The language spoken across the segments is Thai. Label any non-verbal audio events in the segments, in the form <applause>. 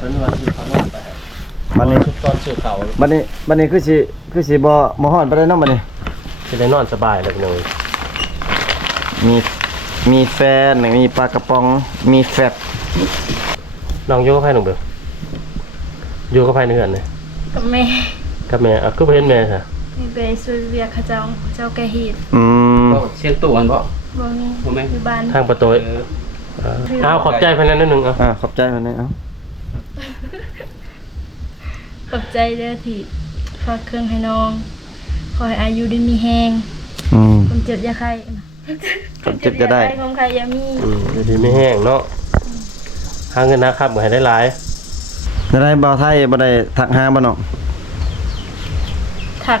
เพิ่นว่าสิเขานอนไปบัดนี้ตอนซื้อเขาบัดนี้คือสิบ่ฮ้อนปานใดเนาะบัดนี้สิได้นอนสบายเลยพี่น้องมีแฟนมีปลากระป๋องมีแฟตน้องโยกับไผน้องเบลโยกับไผในเฮือนนี่กับแม่คือบ่เห็นแม่ซะมีไปช่วยเวียกเขาเจ้าแก่เฮ็ดเชียงตู่อันบ่บ่มีอยู่บ้านทางประตูเอาขอบใจเพิ่นนิดนึงขอบใจเพิ่นเอาขอบใจเด้อที่ฝากเครื่องให้น้องขอให้อายุได้มีแฮงคนเจ็บอย่าไข้คนเจ็บจะได้คนไข้อย่ามีดีไม่แห้งเนาะหาเงินนะครับให้ได้หลายได้บ่าวไทยบ่ได้ทักหาบ่น้องทัก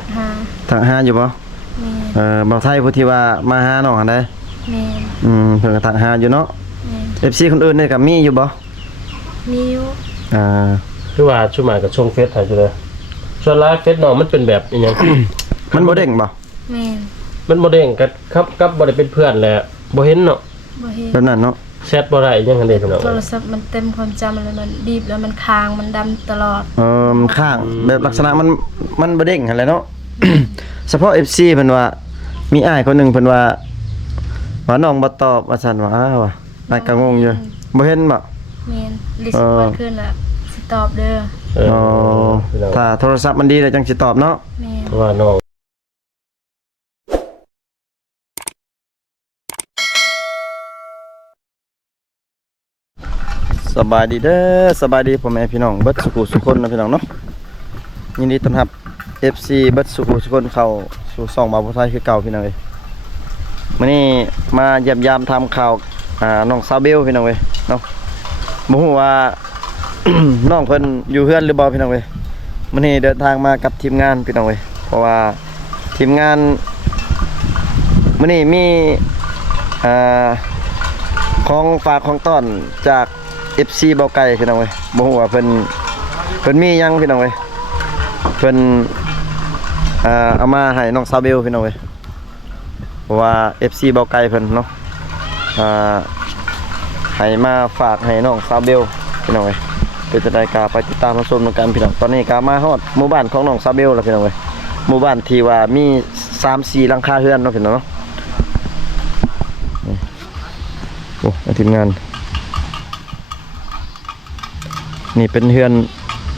หาอยู่บ่บ่าวไทยผู้ที่ว่ามาหาน้องหั่นได้แม่เพิ่นก็ทักหาอยู่เนาะ FC คนอื่นนี่ก็มีอยู่บ่มีอยู่คือว่าชุมากับชงเฟซถ่ายอยู่เลยส่วนไลฟ์เฟซน้องมันเป็นแบบอย่างมันบ่เด้งบ่แม่มันบ่เด้งกับบ่ได้เป็นเพื่อนแหละบ่เห็นเนาะบ่เห็นแบบนั้นเนาะแชทบ่ได้ยังหั่นเด้พี่น้องโทรศัพท์มันเต็มความจำแล้วมันดีบแล้วมันค้างมันดำตลอดมันค้างแบบลักษณะมันบ่เด้งหั่นแหละเนาะ เฉพาะ FC เพิ่นว่ามีอ้ายคนนึงเพิ่นว่าน้องบ่ตอบว่าซั่นว่าว่าอ้ายก็งงอยู่บ่เห็นบ่แม่นลิสต์วันขึ้นแล้วสิตอบเด้อถ้าโทรศัพท์มันดีแล้วจังสิตอบเนาะแม่เพราะว่าน้องสบายดีเด้อสบายดีพ่อแม่พี่น้องเบิดสุขคนนะพี่น้องเนาะยินดีต้อนรับ FC เบิดสุขคนเข้าสู่ช่องบ่าวผู้ไทยคือเก่าพี่น้องเอ้ยมื้อนี้มาเยี่ยมยามทำข่าวน้องซาเบลพี่น้องเอ้ยเนาะบ่ฮู้ว่า น้องเพิ่นอยู่เฮือนหรือบ่พี่น้องเอ้ยมื้อนี้เดินทางมากับทีมงานพี่น้องเอ้ยเพราะว่าทีมงานมื้อนี้มีของฝากของต้อนจาก FC เบาไก่พี่น้องเอ้ยบ่ฮู้ว่าเพิ่นมีหยังพี่น้องเอ้ยเพิ่นเอามาให้น้องซาเบลพี่น้องเอ้ยเพราะว่า FC เบาไก่เพิ่นเนาะให้มาฝากให้น้องซาเบลพี่น้องเอ้ยเพื่อจะได้กาไปติดตามรับชมกันพี่น้องตอนนี้กามาฮอดหมู่บ้านของน้องซาเบลแล้วพี่น้องเอ้ยหมู่บ้านที่ว่ามี 3-4 หลังคาเรือนเนาะพี่น้องเนาะโอ้ทีมงานนี่เป็นเฮือน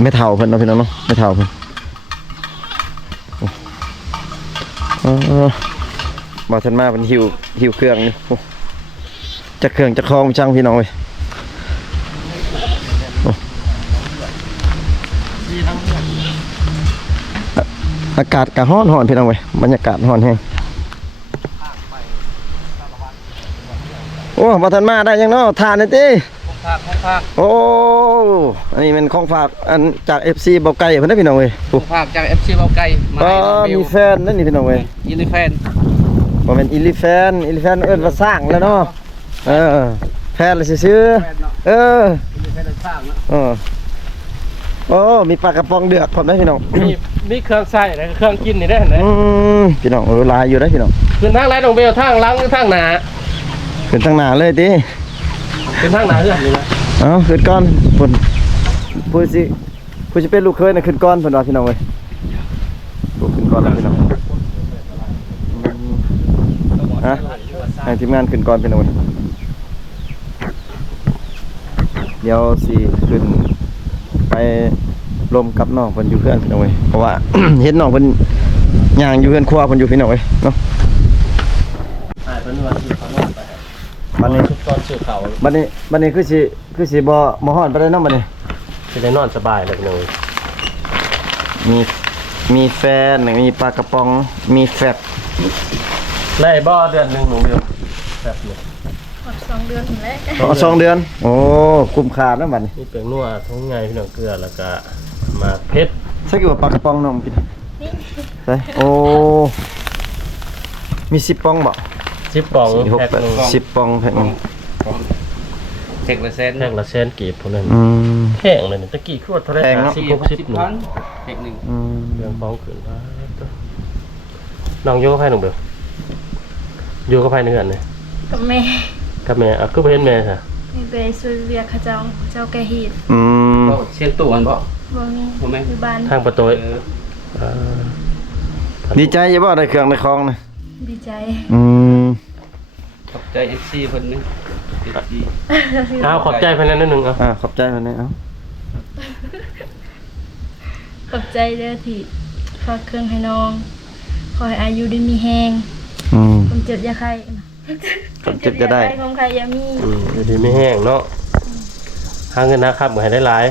ไม่เท่าเพิ่นเนาะพี่น้องเนาะไม่เท่าเพิ่นบ่ทันมาเป็นหิวเครื่องนี่จะเครื่องจะคลองจังพี่น้องเอ้ยอากาศก็ร้อนพี่น้องเว้ยบรรยากาศร้อนแฮงโอ้บ่ทันมาได้ยังเนาะทานนี่ติของฝากโอ้อันนี้เป็นของฝากอันจาก FC เบาไก่เพิ่นได้พี่น้องเว้ยของฝากจาก FC เบาไก่มามีแฟนนั่นนี่พี่น้องเว้ยอิลิแฟนบ่แม่นอิลิแฟนเอิ้นว่าสร้างแล้วเนาะแฟนละซื่ออิลิแฟนสร้างเนาะโอ้มีปลากระป๋องเดือกพร้อมได้พี่น้องมีเครื่องใส่แล้วเครื่องกินนี่ได้เห็นไหมพี่น้องลายอยู่ได้พี่น้องขึ้นทางไรน้องเบลทางหลังทางหน้าขึ้นทางหน้าเลยติขึ้นทางหน้าเรื่องนี้นะขึ้นก่อนผู้สิเป็นลูกเคยน่ะขึ้นก่อนเพิ่นว่าพี่น้องเว้ยขึ้นก่อนแล้วพี่น้องให้ทีมงานขึ้นก่อนพี่น้องเดี๋ยวสิขึ้นไปลมกับน้องเพิ่นอยู่เพื่อนพี่น้องเว้ยเพราะว่า เห็นน้องเพิ่นย่างอยู่เพื่อนครัวเพิ่นอยู่พี่น้องเว้ยเนาะเพิ่นว่าสิเขานอนไปบัดนี้ตอนซื้อเขาบัดนี้คือสิบ่ฮ้อนปานใดเนาะบัดนี้สิได้นอนสบายเลยพี่น้องมีแฟนมีปลากระป๋องมีแฟตได้บ่เดือนนึงหนูเดียวแบบนี้2 เดือนถึงแล้ว2 เดือนโอ้คุ้มค่านะบัดนี้นี่เป็นนัวทั้งไงพี่น้องเกลือแล้วก็มาเพชรใช่กี่ว่าปลากระป๋องน้องกินใช่โอ้มี10 ปองบ่10 ปองแพ็คนึง10 ปองแพ็คนึงแพ็คละแสนกีบพวกนั้นแพงเลยตะกี้คือว่าเท่าไหร่60 นึงแพ็คนึงเรื่องฟ้องขึ้นว่าน้องโยกับไผน้องเบลโยกับไผในเฮือนนี่กับแม่คือบ่เห็นแม่ซะมีไปช่วยเวียกเขาเจ้าแก่เฮ็ดเชี สียงตู้มันบ่ บ่มี บ่แม่น อยู่บ้าน ทางประตู ดีใจอยู่บ่ได้เครื่องได้ของนะ ดีใจ อืม ขอบใจ FC เพิ่นนึง FC เอาขอบใจเพิ่นนิดนึงเอา ขอบใจเพิ่นนี่เอ้า ขอบใจเด้อที่ฝากเครื่องให้น้องขอให้อายุได้มีแฮง อืม ความเจ็บอย่าใคร ความเจ็บอย่าได้ ความใครอย่ามี อยู่ดีไม่แห้งเนาะหาเงินนะครับก็ให้ได้หลาย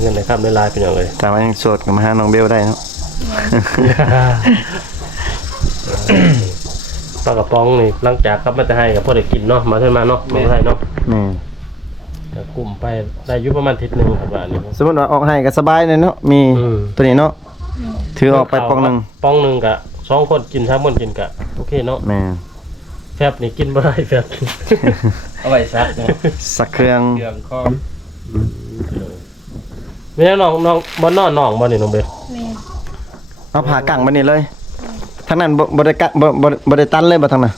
เงินนะครับได้หลายเป็นอย่างเลย แต่ว่ายังโสดก็มาหาน้องเบลได้เนาะ ปลากระป๋องนี่หลังจากกลับมาจะให้กับพ่อได้กินเนาะมาเท่ามาเนาะมาไทยเนาะ นี่ แต่กลุ่มไปได้อยุประมาณอาทิศนึงครับว่านี่ สมมุติว่าออกให้ก็สบายเลยเนาะมี อืม ตัวนี้เนาะถือออกไปปองหนึง ปองหนึ่งกะ2 คนกิน3 คนกินกะโอเคเนาะ แม่ แฟบนี่กินบ่ได้แฟบ เอาไว้ซักเนาะ สักเครื่อง เครื่องคอม ไม่ใช่น้องบ่นอนน้องบ่นี่น้องเบล แม่ เอาผ่ากั่งมานี่เลยทางนั้นบ่ได้กะบ่ได้ตันเลยบ่ทางนั้น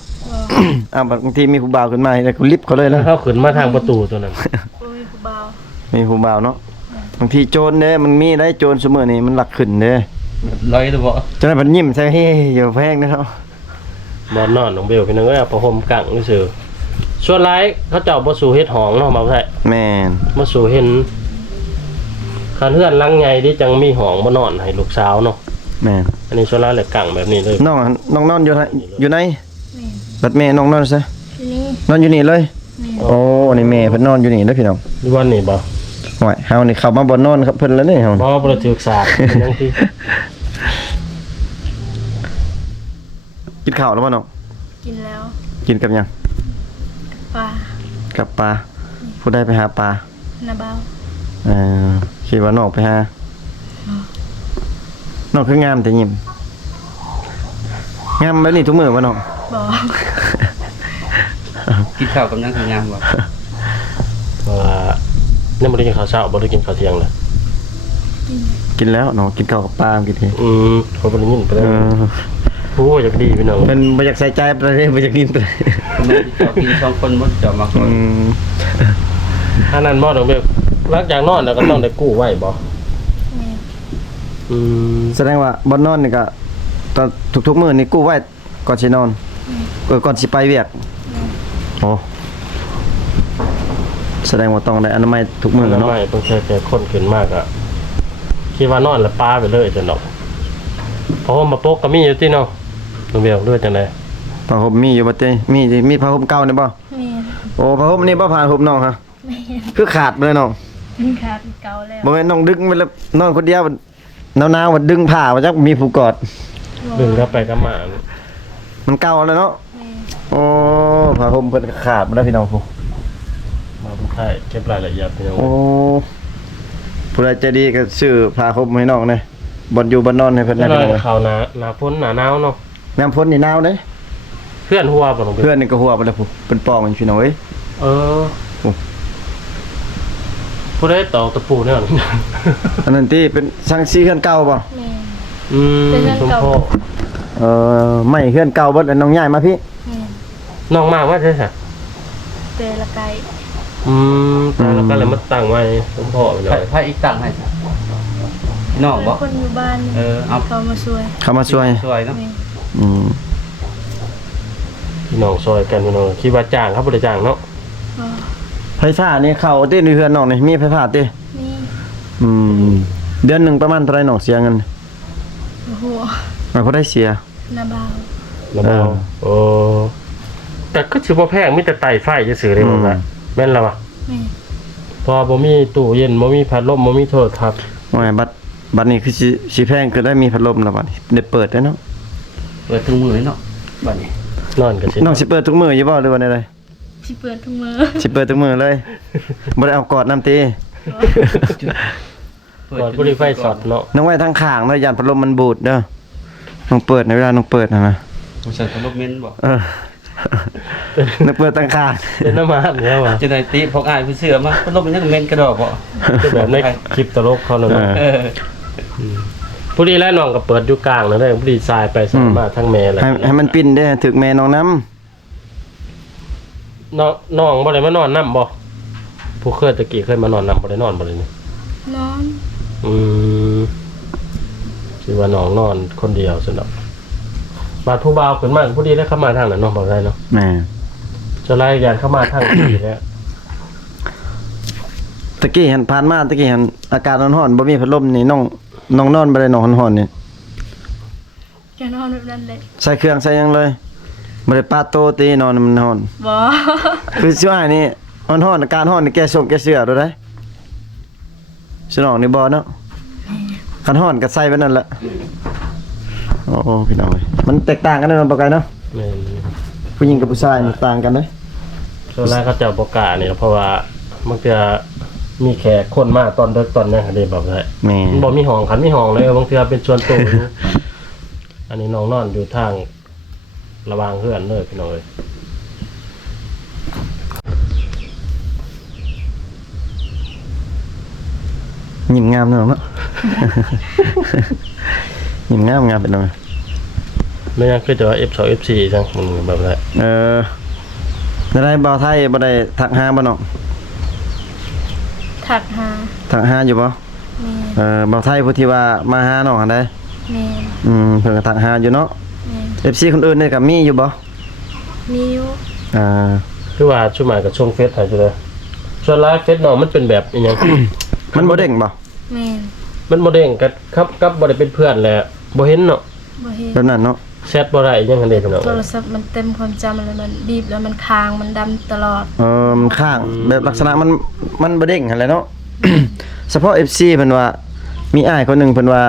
บ่ บางทีมีผู้บ่าวขึ้นมาแล้วก็ลิฟต์เขาเลยแล้ว เข้าขึ้นมาทางประตูตัวนั้น บ่มีผู้บ่าว มีผู้บ่าวเนาะบางทีโจรเด้มันมีได้โจรซุมื้อนี้มันหลักขึ้นเด้ ลอยตัวบ่ จนได้มันยิ้มใส่เฮ้ยอย่าแพงนะครับ บ่นอนน้องเบลพี่น้องเอ้ยประหมกังซื่อส่วนหลายเขาเจ้าบ่สู่เฮ็ดหองเนาะมาไทย แม่น มาสู่เห็นคันเฮือนหลังใหญ่ที่จังมีหองบ่นอนให้ลูกสาวเนาะ แม่น อันนี้ส่วนหลายแหละกังแบบนี้เลย น้องนอนอยู่ไหนอยู่ไหน แม่ บัดแม่น้องนอนซะ ทีนี้ นอนอยู่นี่เลย แม่ โอ้นี่แม่เพิ่นนอนอยู่นี่เด้อพี่น้อง อยู่วันนี้บ่ โอ้ยเฮานี่เข้ามาบ่นอนครับเพิ่นแล้วนี่เฮา บ่บ่ได้ถูกสาดเป็นจังซี่ กินข้าวแล้วบ่น้อง กินแล้ว กินกับหยัง ปลา กับปลาผู้ใดไปหาปลา นาเบา เออคิดว่าน้องไปหาน้องคืองามแต่ยิ้มงามแบบนี้ทุกมื้อบ่น้อง บ่ กินข้าวกับยังทำงานบ่ ว่ายังบ่ได้กินข้าวเช้าบ่ได้กินข้าวเที่ยงเลย กินแล้วน้องกินข้าวกับปลาเมื่อกี้ที เขาบ่ได้ยินไป เอ แล้ว อ โอ้อยากดีพี่น้อง เพิ่นบ่อยากใส่ใจประเด็นบ่อยากกินประเด็น คนนั้นที่เขากิน2 คนบ่เจะมาค อื น ม อันนั้นบ่น้องเบลหลังจากนอนแล้วก็ต้องได้กู้ไว้บ่ แม่ แสดงว่าบ่นอนนี่ก็ตอนทุกๆมื้อนี่กู้ไว้ก่อนสินอนก่อนสิไปเวียกโอ้แสดงว่าต้องได้อนามัยทุกมื้อ แล้ว เนาะ ไม่ต้องใช้แต่คนขึ้นมากอ่ะคิดว่านอนแล้วปาไปเลยจังดอกเพราะว่ามาปกก็มีอยู่ที่เนาะน้องเบลด้วยจังได๋ ผ้าห่มมีอยู่บ่เต้มีผ้าห่มเก่านี่บ่ แม่ โอ้ผ้าห่มนี่บ่ผ้าห่มน้องฮะ แม่ คือขาดเลยน้อง เป็นขาดเก่าแล้ว บ่แม่นน้องดึงไปแล้วนอนคนเดียวหนาวๆว่าดึงผ้าว่าจักมีผู้กอด ดึงกลับไปกลับมา มันเก่าแล้วเนาะ แม่ โอ้ผ้าห่มเพิ่นก็ขาดบ่ได้พี่น้องผู้ มาเป็นไทยเก็บรายละเอียดพี่น้อง โอ้ผู้ใดใจดีก็ซื้อผ้าห่มให้น้องเด้บ่อยู่บ่นอนให้เพิ่น แล้ ได้ ว พี่น้อง ข่าวหนาพ้นหนาหนาวเนาะ น้ำพ้นนี่หนาวเด้ เพื่อนหัวบ่น้องเบล เพื่อนนี่ก็หัวไปแล้วผู้เป็นปองมันพี่น้องเอ้ย เออ โอ้ ผู้ได้ตอกตะปูเนี่ย อันนั้นที่เป็นสังซีเฮือนเก่าบ่ แม่ เป็นสมพ่อ ไม่เฮือนเก่าเบิดแล้วน้องย้ายมาพี่ แม่ น้องมากว่าใช่ไหม เตะละไก แต่แล้วก็เลยมาตั้งไว้สมพ่อไปเลย ไผอีกตั้งให้พี่น้องบ่ คนอยู่บ้าน เอา เขามาช่วย เข้ามาช่วย ช่วยเนาะ แม่ อืม พี่น้องซอยกันพี่น้องคิดว่าจ้างครับบริจ้างเนาะ บ่ ไฟฟ้านี่เข้าติในเฮือนน้องนี่มีไฟฟ้าติ นี่ อืมเดือนหนึงประมาณเท่าไหร่น้องเสียเงิน หัว มันบ่ได้เสีย นาเบา แล้วก็โอ้แต่ก็ถือว่าแพงมีแต่ไต่ไฟจะสื่อเลยผมว่าแม่นแล้ววะ แม่ พอบ่มีตู้เย็นบ่มีพัดลมบ่มีโทรทัศน์ ว่าไงบัดนี้คือสิแพงคือได้มีพัดลมแล้วบัดนี้ได้เปิดได้เนาะ เปิดทุกมื้อเนาะบัดนี้ นอนกันสิ น้องสิเปิดทุกมื้ออยู่บ่หรือว่าได ที่เปิดทุกมือ สิเปิดทุกมื้อเลยบ่ได้เอากอดน้ำติ ก่อนบ่ได้ไฟสอดเนาะ น้องไว้ทางข้างเนาะยานพัดลมมันบูดเด้อน้องเปิดในเวลาน้องเปิดนะ บ่ใช่พัดลมเมนบ่ น้องเปิดทางข้าง เป็นน้ำมันแล้วว่ะ จะได้ติพวกอ้ายผู้เสื้อมาพัดลมมันยังเมนกระดอกบ่ คือแบบในคลิปตลกเขาเนาะ เออ ผู้ดีแล้วน้องก็เปิดอยู่กลางนะเด้อผู้ดีทรายไปสายมาทั้งแม่เลย ให้มันปิ้นเด้อถึกแม่น้องน้ำ น้องบ่ได้มานอนนำบ่ผู้เคยตะกี้เคยมานอนนำบ่ได้นอนบ่ได้นี่ นอน อืมคือว่าน้องนอนคนเดียวสนอกบาดผู้บ่าวขึ้นมาผู้ดีแล้วเข้ามาทางนั้นเนาะบอกได้เนาะ แม่ จะไล่ยานเข้ามาทางนี้แล้ว ตะกี้หันผ่านมาตะกี้หันอากาศร้อนๆบ่มีพัดลมนี่น้องนอนบ่ได้น้องร้อนๆนี่ จะนอนแบบนั้นเลย ใส่เครื่องใส่หยังเลยบ่ได้ปาโตตีนอนมันร้อน บ่ คือช่วงนี้มันร้อนอากาศร้อนนี่แกส่งแกเสื้อดูได้สนองนี่บ่เนาะคันร้อนก็ใส่ไว้นั่นแหละโอ้พี่น้องเอ้ยมันแตกต่างกันเนาะบ่ไกลเนาะ แม่น ผู้หญิงกับผู้ชายนี่ต่างกันเด้ ส่วนแรกเขาจะเอาประกาศเนี่ยเพราะว่ามันจะมีแขกคนมาตอนเด็กตอนนี้เดี๋ยวบอกได้ แม่ มันบอกมีห้องขันมีห้องเลยบางทีเป็นส่วนตัวอยู่ อันนี้น้องนอนอยู่ทางระหวางเพื่อนเลยพี่น้องเลย ยิ้มงามเนาะ ยิ้มงามเป็นจังไง ไม่งั้นคือจะว่า F2 F4 จังมันแบบได้ ได้บ่าวไทยบ่ได้ทักหาบ่น้อง ถักหา ทักหาอยู่บ่ แม่ บ่าวไทยผู้ที่ว่ามาหาน้องหั่นได้ แม่ เพิ่นก็ทักหาอยู่เนาะ แม่ FC คนอื่นนี่ก็มีอยู่บ่ มีอยู่ คือว่าช่วงหมายกับช่วงเฟสถ่ายอยู่เลยส่วนไลฟ์เฟสน้องมันเป็นแบบอย่าง <coughs> มันบ่เด้งบ่ แม่ มันบ่เด้งกับบ่ได้เป็นเพื่อนแหละบ่เห็นเนาะ บ่เห็น แบบนั้นเนาะ แชทบ่ได้อีหยังหั่นเด้พี่น้อง โทรศัพท์มันเต็มความจำแล้วมันบีบแล้วมันค้างมันดำตลอด มันข้างแบบลักษณะมันบ่เด้งหั่นแหละเนาะ เฉพาะ FC เพิ่นว่ามีอ้ายคนหนึงเพิ่นว่า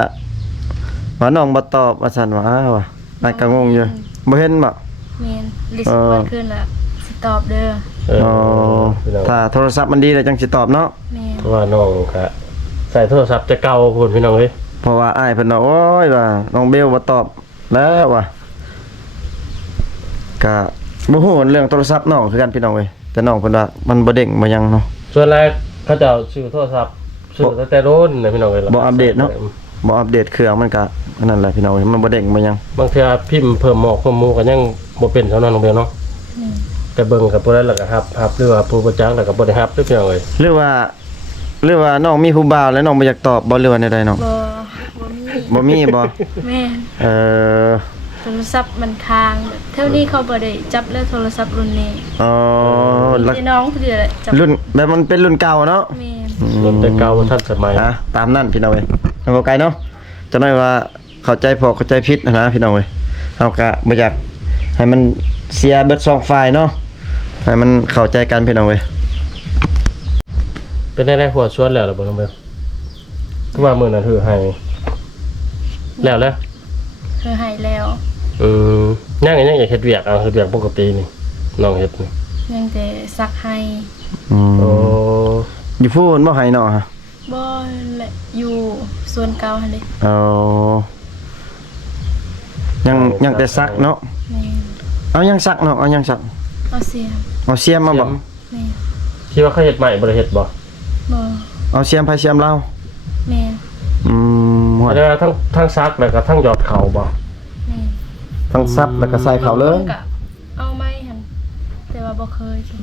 น้องบ่ตอบว่าซั่นว่าอ้าวว่ะอ้ายก็งงอยู่บ่เห็นบ่ แม่นลิสต์วันขึ้นแล้วสิตอบเด้อ พี่น้อง ถ้าโทรศัพท์มันดีแล้วจังสิตอบเนาะ แม่ เพราะว่าน้องก็ใส่โทรศัพท์จะเก่าพูดพี่น้องเอ้ย เพราะว่าอ้ายเพิ่นว่าโอ้ยว่าน้องเบลบ่ตอบแล้วว่ะก็บ่ฮู้เรื่องโทรศัพท์น้องคือกันพี่น้องเอ้ยแต่น้องเพิ่นว่ามันบ่เด้งบ่หยังเนาะ ส่วนแรกเขาจะเอาซื้อโทรศัพท์ซื้อตั้งแต่โดนนะพี่น้องเอ้ย บ่อัปเดตเนาะ บ่อัปเดตเครื่องมันก็อันนั้นแหละพี่น้องเอ้ยมันบ่เด้งบ่หยัง บางเทื่อพิมพ์เพิ่มหมอกเพิ่มหมูก็ยังบ่เป็นเท่านั้นน้องเบลเนาะแต่เบิ่งกับบ่ได้แล้วก็รับหรือว่าผู้บ่จักแล้วก็บ่ได้รับเด้อพี่น้องเอ้ย หรือว่าน้องมีผู้บ่าวแล้วน้องบ่อยากตอบบ่หรือว่าใดๆน้อง บ่มี บ่มีบ่ แม่ เออ โทรศัพท์มันค้างเท่านี้เขาบ่ได้จับเลยโทรศัพท์รุ่นนี้ อ๋อ มีแต่น้องผู้เดียวแหละจับ รุ่นแบบมันเป็นรุ่นเก่าเนาะ แม่ รุ่นแต่เก่าบ่ทันสมัย ตามนั่นพี่น้องเอ้ยเอาบ่ไกลเนาะจังได๋ว่าเข้าใจพอเข้าใจผิดนะพี่น้องเอ้ยเฮาก็บ่อยากให้มันเสียเบิดสองฝ่ายเนาะให้มันเข้าใจกันพี่น้องเอ้ย เป็นได้หัวชวนแล้วล่ะบ่น้องเบลคือว่ามื้อนั้นถือให้แล้ว คือหายแล้ว ยังอยากเฮ็ดเวียกเฮ็ดเวียกปกตินี่น้องเฮ็ดนี่ ยังแต่ซักให้ โอ้ อยู่พูนบ่ให้เนาะฮะ บ่แหละอยู่ส่วนเก่าหั่นเด้ เอายังแต่ซักเนาะ แม่ เอายังซักเนาะเอายังซัก เอาเสียม เอาเสียมมาบ่ แม่ คิดว่าเขาเฮ็ดใหม่บ่ได้เฮ็ดบ่ บ่ เอาเสียมไผเสียมเรา แม่ หัว แล้วทั้งซักแล้วก็ทั้งหยอดเข่าบ่ แม่ ทั้งซับแล้วก็ใส่เขาเลย บงคนก็เอาไม้หั่นแต่ว่าบ่เคยจ้ะ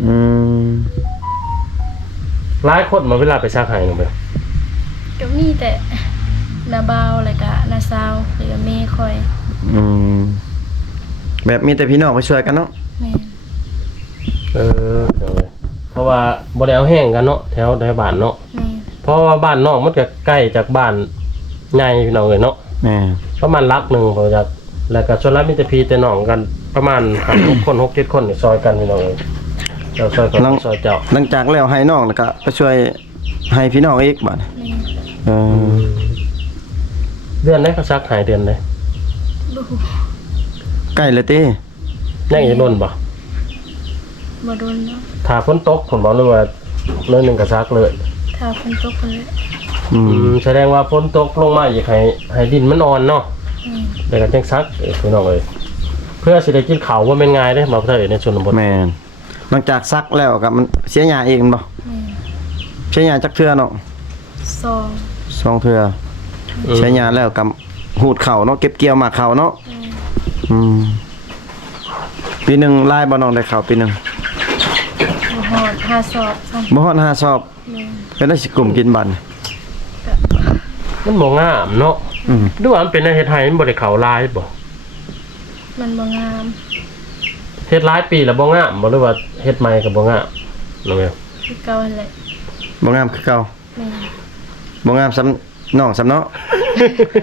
หลายคนมาเวลาไปซักให้น้องเบล ก็มีแต่นาบาวแล้วก็นาซาวหรือแม่คอย แบบมีแต่พี่น้องไปช่วยกันเนาะ แม่ เดี๋ยวเลยเพราะว่าบ่ได้เอาแห้งกันเนาะแถวในบ้านเนาะ แม่ เพราะว่าบ้านนอกมันก็ใกล้จากบ้านใหญ่พี่น้องเอ้ยเนาะ แม่ ประมาณลักหนึงพอจากแล้วก็ส่วนหลายมีแต่พี่แต่น้องกันประมาณ5-6 คน 6-7 คนนี่ซอยกันพี่น้องเอ้ยเจ้าซอยกันซอยเจ้า หลังจากแล้วให้น้องแล้วก็ไปช่วยให้พี่น้องอีกบัด แม่ เดือนไหนเขาซักหายเดือนไหน บ่ฮู้ ใกล้เลยติ ยังอีกโดนบ่ บ่โดนเนาะ ถ้าฝนตกผมบอกเลยว่าเลยหนึงก็ซักเลย ถ้าฝนตกพุ่นแหละ แสดงว่าฝนตกลงมาอีกให้ดินมันอ่อนเนาะ แม่ แล้วก็จังซักพี่น้องเอ้ยเพื่อสิได้กินข้าวว่าแม่นง่ายเด้บ่เท่าในชนบท แม่นหลังจากซักแล้วก็มันเสียหญ้าอีกแม่นบ่ แม่ เสียหญ้าจักเทื่อเนาะ ซอง สองเทื่อเสียหญ้าแล้วก็หูดข้าวเนาะเก็บเกี่ยวหมากข้าวเนาะ แม่ ปีหนึงลายบ่น้องได้ข้าวปีหนึง บ่ฮอด5 สอบซ้ำ บ่ฮอด5ซอบ แม่ ก็ได้สิกลุ่มกินบัด มันบ่งามเนาะ อืม ดูว่ามันเป็นเฮ็ดให้มันบ่ได้เข้าลายบ่ มันบ่งาม เฮ็ดหลายปีแล้วบ่งามบ่หรือว่าเฮ็ดใหม่ก็บ่งามน้องแมว คือเก่าหั่นแหละ บ่งามคือเก่า แม่ บ่งามซ้ำน้องซ้ำเนาะ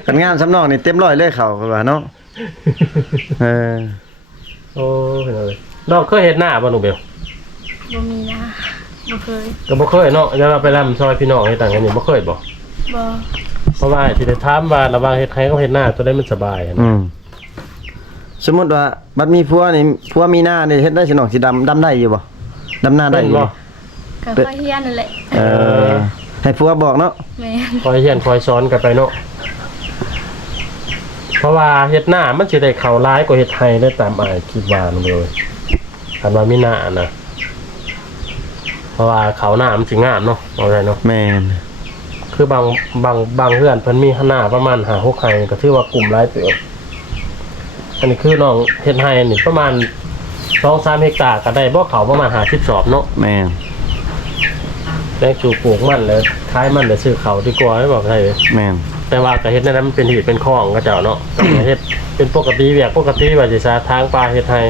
กันงามซ้ำน้องนี่เต็มร้อยเลยเขาก็ว่าเนาะเออ โอ้เห็นเลยน้องเคยเฮ็ดหน้าบ่น้องเบล บ่มีนะบ่เคย ก็บ่เคยเนาะอย่าเราไปรำซอยพี่น้องเฮ็ดต่างกันนี่บ่เคยบ่ บ่ เพราะว่าสิได้ถามว่าระหว่างเฮ็ดให้กับเฮ็ดหน้าตัวใดมันสบายอะ อื นะ มสมมุติว่าบัดมีผัวนี่ผัวมีหน้านี่เฮ็ดได้สิน้องสิดำได้อยู่บ่ดำหน้าได้ เป็น อยู่ บ่ บ่ ก็ค่อยเฮียนนั่นแหละ เออให้ผัวบอกเนาะ แม่ คอยเรียนคอยสอนกันไปเนาะเพราะว่าเฮ็ดหน้ามันสิได้เข้าหลายกว่าเฮ็ดให้ได้ตามอ้ายคิดว่าน้องเบลคันว่ามีหน้านะเพราะว่าเขาหน้ามันสิงามเนาะเอาได้เนาะ แม่น คืบางเพื่อนเพิ่นมีหน้าประมาณ5-6ไร่ก็ถือว่ากลุ่มหลายเติบอันนี้คือน้องเฮ็ดให้นี่ประมาณ 2-3 เฮกตาร์ก็ได้บ่เขาประมาณ50 สอบเนาะ แม่น แรงจูปลูกมันแล้วขายมันแล้วซื้อเขาดีกว่าให้บอกได้เลย แม่น แต่ว่าก็เฮ็ดในนั้นมันเป็นหีบเป็นคลองก็เจ้าเนาะก็เฮ็ดเป็นปกติเวียกปกติว่าสิซาทางปลาเฮ็ดให้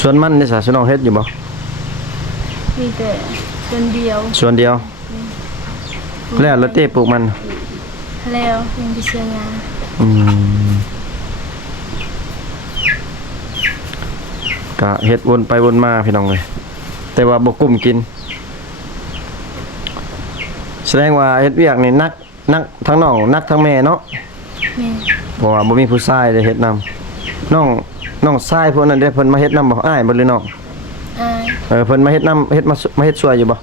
ส่วนมันนี่ซะสิน้องเฮ็ดอยู่บ่ มีแต่คนเดียว ส่วนเดียว แล้วเต้ปลูกมัน แล้วยังไปเชียร์งาน อืมก็เฮ็ดวนไปวนมาพี่น้องเลยแต่ว่าบ่กุ้มกิน แสดงว่าเฮ็ดเวียกนี่นักทั้งน้องนักทั้งแม่เนาะ แม่ เพราะว่าบ่มีผู้ชายได้เฮ็ดนำน้องชายพวกนั้นได้เพิ่นมาเฮ็ดนำบ่อ้ายบ่หรือน้อง อาย เพิ่นมาเฮ็ดนำเฮ็ดมาเฮ็ดช่วยอยู่บ่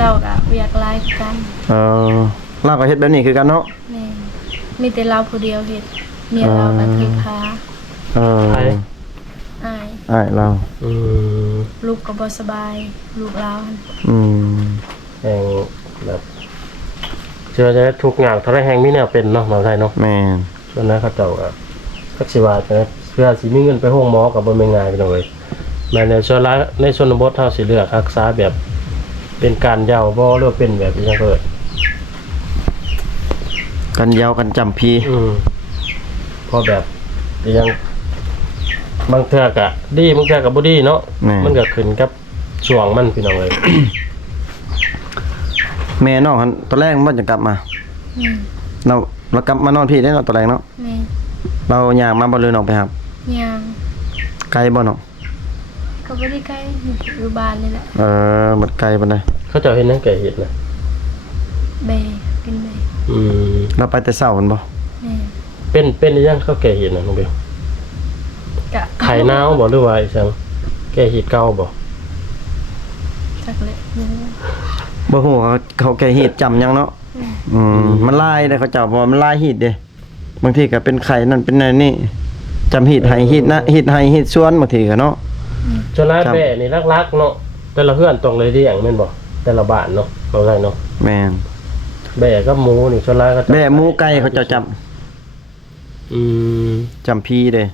เราก็เวียกหลายคือกัน เราก็เฮ็ดแบบนี้คือกันเนาะ แม่มีแต่เราผู้เดียวเฮ็ดเมียเราก็ถือพา ไป อาย อ้ายเรา อืม ลูกก็บ่สบายลูกเราหั่น อืม แห่งแบบเชื่อจะได้ทุกอย่างเท่าไรแห่งมีแนวเป็นเนาะมาไทยเนาะ แม่น ส่วนนั้นเขาเจ้าก็สิว่าจะเพื่อสิมีเงินไปห้องหมอกับบ่แม่นง่ายพี่น้องเอ้ยแม้ในส่วนละในชนบทเฮาสิเลือกรักษาแบบเป็นการเยาว์บ่หรือว่าเป็นแบบอีหยังเกิด กันยาวกันจำพี พอแบบอีหยังบางเทื่อก็ดีบางเทื่อก็บ่ดีเนาะมันก็ขึ้นกับช่วงมันพี่น้องเอ้ย แม่น้องหั่นตอนแรกมันจะกลับมา อืม เรากลับมานอนพี่ได้เนาะตอนแรกเนาะ แม่ เราย่างมาบ่เลยน้องไปครับ ย่าง ไกลบ่น้อง ก็บ่ได้ใกล้อยู่บ้านนี่แหละ บัดไกลปานใด เขาเจ้าเห็นหยังแก่เฮ็ดนะ แบเป็นแบ เราไปแต่เช้าพุ่นบ่ แม่ เป็นอีหยังเขาแก่เฮ็ดนะน้องเบล กะ ไข่นาวบ่หรือว่าอีสังแก่เฮ็ดเก่าบ่ จักเลย บ่ฮู้เขาแก่ฮีดจำหยังเนาะมันลายเด้เขาเจ้าบ่มันลายฮีดเด้บางทีก็เป็นไข่นั่นเป็นนั่นนี่จำฮีดให้ฮีดนะฮีดให้ฮีดสวนบางทีก็เนาะ จนลายแบ่นี่รักๆเนาะแต่ละเฮือนต้องเลยเลี้ยงแม่นบ่แต่ละบ้านเนาะเอาได้เนาะ แม่น แบ่กับหมูนี่จนลายก็ แม่หมูไก่เขาเจ้าจ อืม จำพีเด้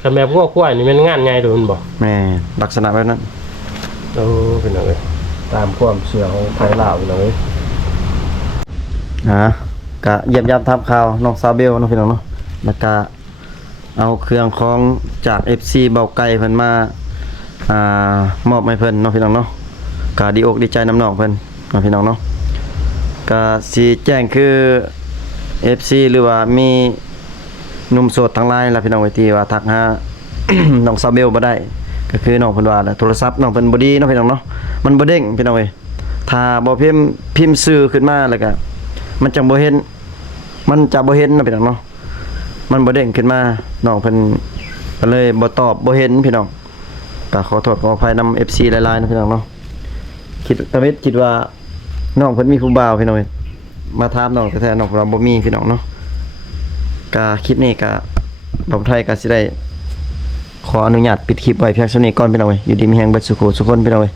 คันแม่พวกควายนี่แม่นงานใหญ่โดนบ่ แม่ลักษณะแบบนั้น โอ้เป็นจังได๋ตามความเชื่อของไทยลาวพี่น้องเอ้ย ก็เยี่ยมยามทับข่าวน้องซาเบลเนาะพี่น้องเนาะแล้วก็เอาเครื่องของจาก FC เบาไก่เพิ่นมามอบให้เพิ่นเนาะพี่น้องเนาะก็ดีอกดีใจน้ำน้องเพิ่นเนาะพี่น้องเนาะก็สิแจ้งคือ FC หรือว่ามีหนุ่มโสดทั้งหลายล่ะพี่น้องไว้ที่ว่าทักหา น้องซาเบลบ่ได้ก็คือน้องเพิ่นว่าโทรศัพท์น้องเพิ่นบ่ดีเนาะพี่น้องเนาะมันบ่เด้งพี่น้องเอ้ยถ้าบ่พิมพ์ชื่อขึ้นมาแล้วก็มันจังบ่เห็นมันจะบ่เห็นเนาะพี่น้องเนาะมันบ่เด้งขึ้นมาน้องเพิ่นก็เลยบ่ตอบบ่เห็นพี่น้องก็ขอโทษขออภัยนำ FC หลายๆนะพี่น้องเนาะคิดว่าน้องเพิ่นมีผู้บ่าวพี่น้องเอ้ยมาถามน้องแท้ๆน้องเพิ่นว่าบ่มีพี่น้องเนาะก็คลิปนี้ก็บ่ไทยก็สิได้ขออนุญาตปิดคลิปไว้เพียงเท่านี้ก่อนพี่น้องเอ้ยอยู่ดีมีแฮงเบิดสุขสุขคนพี่น้องเอ้ย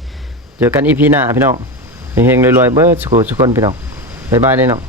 เจอกัน EP หน้าพี่น้องเฮงๆรวยๆเบิดสุขสุขคนพี่น้องบ๊ายบายเลยเนาะ